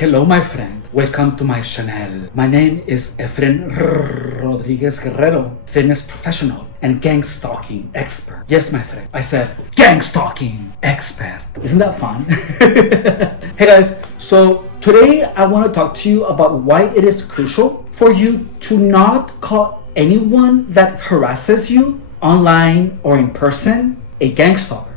Hello, my friend. Welcome to my channel. My name is Efren Rodriguez Guerrero, fitness professional and gang stalking expert. Yes, my friend, I said gang stalking expert. Isn't that fun? Hey guys, so today I want to talk to you about why it is crucial for you to not call anyone that harasses you online or in person a gang stalker.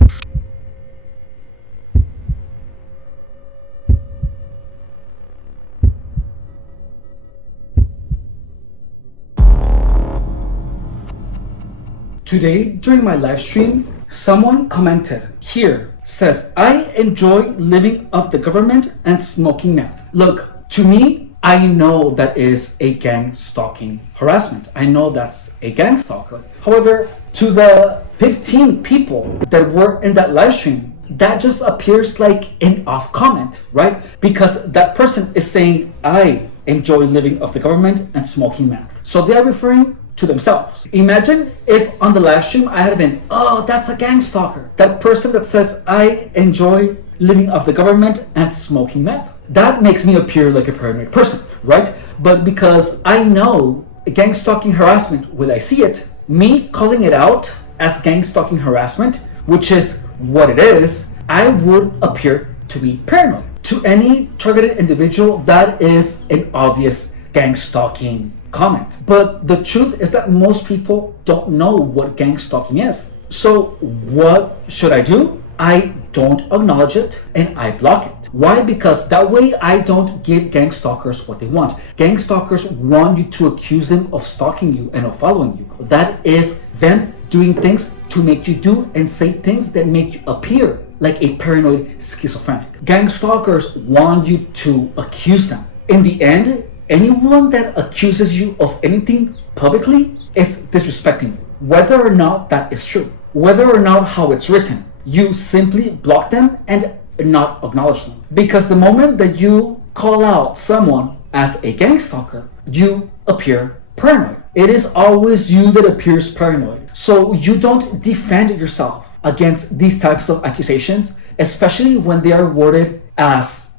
Today, during my live stream, someone commented, here says, I enjoy living off the government and smoking meth. Look, to me, I know that is a gang stalking harassment. I know that's a gang stalker. However, to the 15 people that were in that live stream, that just appears like an off comment, right? Because that person is saying, I enjoy living off the government and smoking meth. So they are referring to themselves. Imagine if on the live stream I had been, oh, that's a gang stalker. That person that says, I enjoy living off the government and smoking meth. That makes me appear like a paranoid person, right? But because I know gang stalking harassment when I see it, me calling it out as gang stalking harassment, which is what it is, I would appear to be paranoid. To any targeted individual, that is an obvious gang stalking comment. But the truth is that most people don't know what gang stalking is. So what should I do? I don't acknowledge it and I block it. Why? Because that way I don't give gang stalkers what they want. Gang stalkers want you to accuse them of stalking you and of following you. That is them doing things to make you do and say things that make you appear like a paranoid schizophrenic. Gang stalkers want you to accuse them. In the end, anyone that accuses you of anything publicly is disrespecting you. Whether or not that is true, whether or not how it's written, you simply block them and not acknowledge them. Because the moment that you call out someone as a gang stalker, you appear paranoid. It is always you that appears paranoid. So you don't defend yourself against these types of accusations, especially when they are worded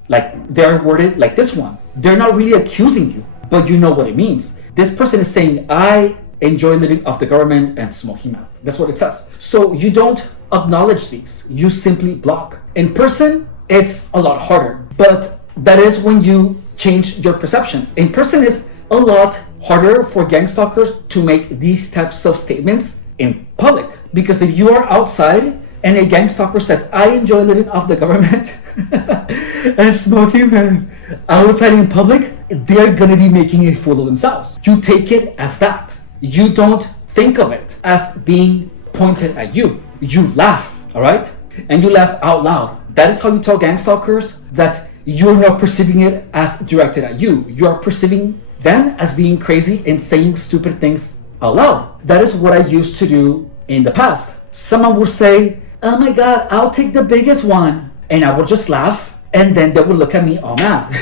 like this one. They're not really accusing you, but you know what it means. This person is saying, I enjoy living off the government and smoking meth. That's what it says. So you don't acknowledge these. You simply block. In person, it's a lot harder, but that is when you change your perceptions. In person is a lot harder for gang stalkers to make these types of statements in public. Because if you are outside and a gang stalker says, I enjoy living off the government and smoking meth outside in public, they're gonna be making a fool of themselves. You take it as that. You don't think of it as being pointed at you. You laugh, all right? And you laugh out loud. That is how you tell gang stalkers that you're not perceiving it as directed at you. You are perceiving them as being crazy and saying stupid things out loud. That is what I used to do in the past. Someone would say, oh my God, I'll take the biggest one. And I would just laugh, and then they would look at me all mad.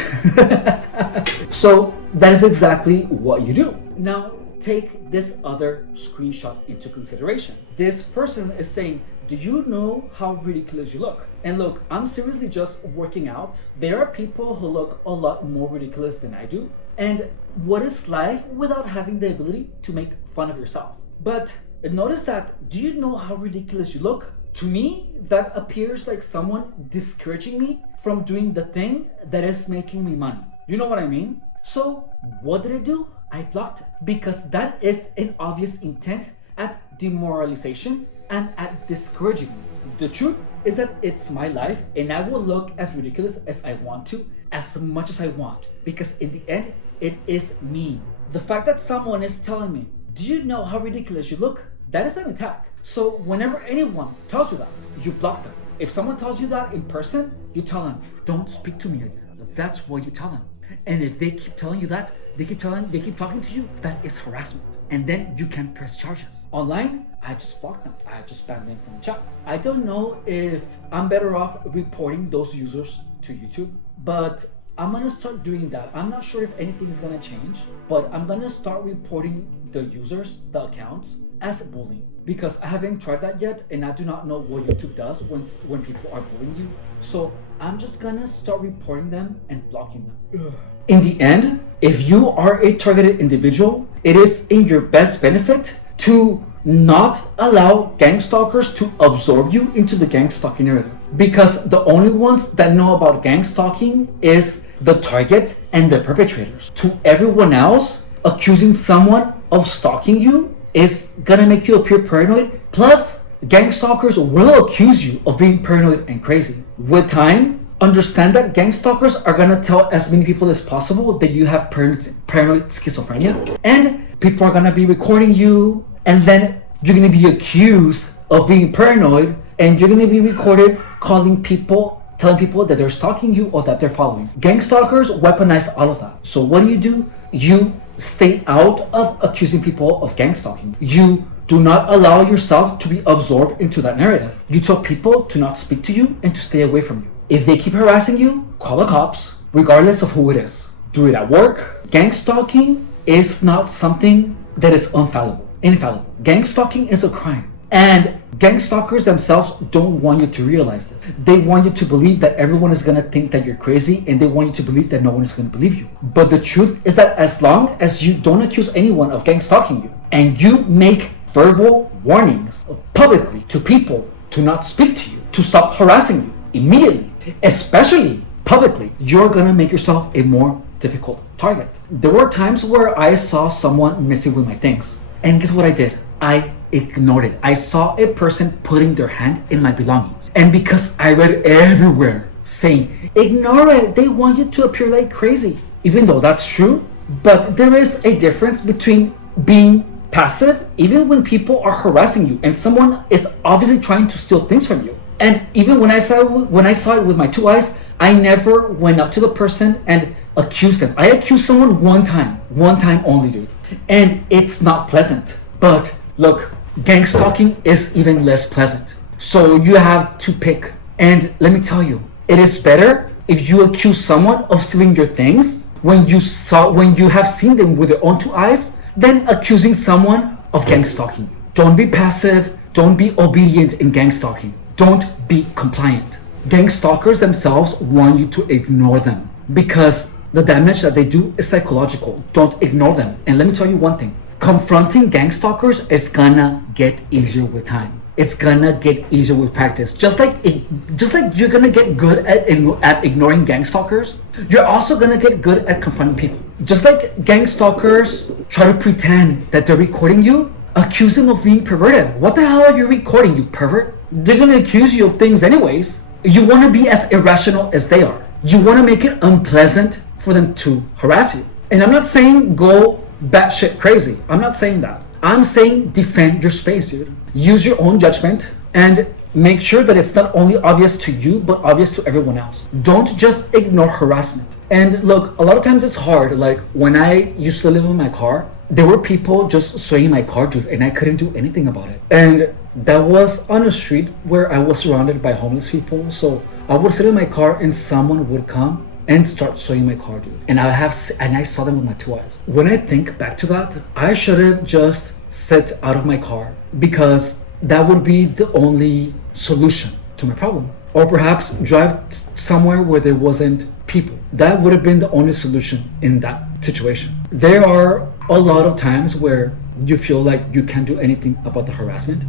So that is exactly what you do. Now, take this other screenshot into consideration. This person is saying, do you know how ridiculous you look? And look, I'm seriously just working out. There are people who look a lot more ridiculous than I do. And what is life without having the ability to make fun of yourself? But notice that, do you know how ridiculous you look? To me, that appears like someone discouraging me from doing the thing that is making me money. You know what I mean? So what did I do? I blocked it, because that is an obvious intent at demoralization and at discouraging me. The truth is that it's my life and I will look as ridiculous as I want to, as much as I want, because in the end, it is me. The fact that someone is telling me, do you know how ridiculous you look? That is an attack. So whenever anyone tells you that, you block them. If someone tells you that in person, you tell them, don't speak to me again. That's what you tell them. And if they keep telling you that, they keep talking to you, that is harassment. And then you can press charges. Online, I just block them. I just ban them from the chat. I don't know if I'm better off reporting those users to YouTube, but I'm gonna start doing that. I'm not sure if anything is gonna change, but I'm gonna start reporting the users, the accounts, as bullying, because I haven't tried that yet and I do not know what YouTube does when people are bullying you. So I'm just gonna start reporting them and blocking them. In the end, if you are a targeted individual, it is in your best benefit to not allow gang stalkers to absorb you into the gang stalking narrative, because the only ones that know about gang stalking is the target and the perpetrators. To everyone else, accusing someone of stalking you is gonna make you appear paranoid. Plus, gang stalkers will accuse you of being paranoid and crazy. With time, understand that gang stalkers are gonna tell as many people as possible that you have paranoid schizophrenia, and people are gonna be recording you, and then you're gonna be accused of being paranoid, and you're gonna be recorded telling people that they're stalking you or that they're following. Gang stalkers weaponize all of that. So what do? You stay out of accusing people of gang stalking. You do not allow yourself to be absorbed into that narrative. You tell people to not speak to you and to stay away from you. If they keep harassing you, call the cops, regardless of who it is. Do it at work. Gang stalking is not something that is infallible. Gang stalking is a crime. And gang stalkers themselves don't want you to realize this. They want you to believe that everyone is going to think that you're crazy, and they want you to believe that no one is going to believe you. But the truth is that as long as you don't accuse anyone of gang stalking you, and you make verbal warnings publicly to people to not speak to you, to stop harassing you immediately, especially publicly, you're going to make yourself a more difficult target. There were times where I saw someone messing with my things, and guess what I did? I ignored it. I saw a person putting their hand in my belongings, and because I read everywhere saying ignore it, they want you to appear like crazy, even though that's true. But there is a difference between being passive, even when people are harassing you and someone is obviously trying to steal things from you. And even when I saw it with my two eyes, I never went up to the person and accused them. I accused someone one time only, dude, and it's not pleasant. But look, gang stalking is even less pleasant. So you have to pick. And let me tell you, it is better if you accuse someone of stealing your things when you have seen them with your own two eyes than accusing someone of gang stalking. Don't be passive. Don't be obedient in gang stalking. Don't be compliant. Gang stalkers themselves want you to ignore them because the damage that they do is psychological. Don't ignore them. And let me tell you one thing. Confronting gang stalkers is gonna get easier with time. It's gonna get easier with practice. Just like you're gonna get good at ignoring gang stalkers, you're also gonna get good at confronting people. Just like gang stalkers try to pretend that they're recording you, accuse them of being perverted. What the hell are you recording, you pervert? They're gonna accuse you of things anyways. You wanna be as irrational as they are. You wanna make it unpleasant for them to harass you. And I'm not saying go batshit crazy. I'm not saying that. I'm saying defend your space, dude. Use your own judgment and make sure that it's not only obvious to you, but obvious to everyone else. Don't just ignore harassment. And look, a lot of times it's hard. Like when I used to live in my car, there were people just swaying my car, dude, and I couldn't do anything about it. And that was on a street where I was surrounded by homeless people. So I would sit in my car and someone would come and start swaying my car, dude. And I saw them with my two eyes. When I think back to that, I should have just sat out of my car because that would be the only solution to my problem. Or perhaps drive somewhere where there wasn't people. That would have been the only solution in that situation. There are a lot of times where you feel like you can't do anything about the harassment.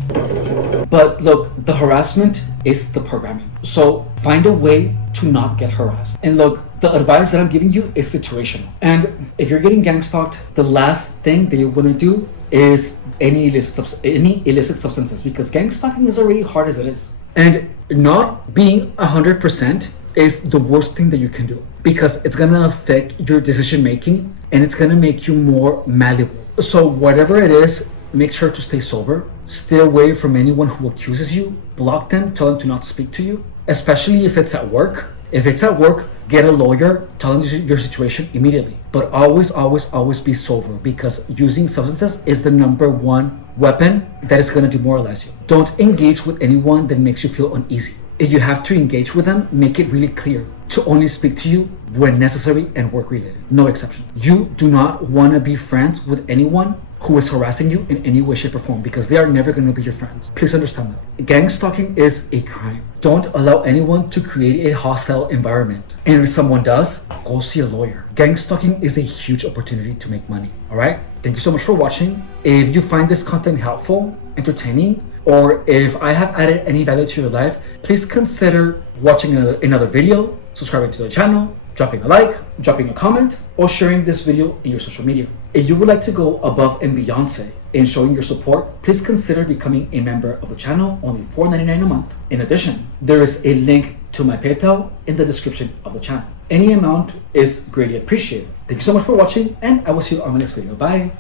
But look, the harassment is the programming. So find a way to not get harassed. And look, the advice that I'm giving you is situational. And if you're getting gang stalked, the last thing that you want to do is any illicit substances, because gang stalking is already hard as it is. And not being 100% is the worst thing that you can do, because it's gonna affect your decision making and it's gonna make you more malleable. So whatever it is, make sure to stay sober. Stay away from anyone who accuses you. Block them, tell them to not speak to you, especially if it's at work. If it's at work, get a lawyer, tell them your situation immediately. But always be sober, because using substances is the number one weapon that is going to demoralize you. Don't engage with anyone that makes you feel uneasy. If you have to engage with them, make it really clear to only speak to you when necessary and work related. No exception. You do not want to be friends with anyone who is harassing you in any way, shape, or form, because they are never going to be your friends. Please understand that. Gang stalking is a crime. Don't allow anyone to create a hostile environment. And if someone does, go see a lawyer. Gang stalking is a huge opportunity to make money. All right? Thank you so much for watching. If you find this content helpful, entertaining, or if I have added any value to your life, please consider watching another video, subscribing to the channel, dropping a like, dropping a comment, or sharing this video in your social media. If you would like to go above and beyond in showing your support, please consider becoming a member of the channel, only $4.99 a month. In addition, there is a link to my PayPal in the description of the channel. Any amount is greatly appreciated. Thank you so much for watching, and I will see you on my next video. Bye.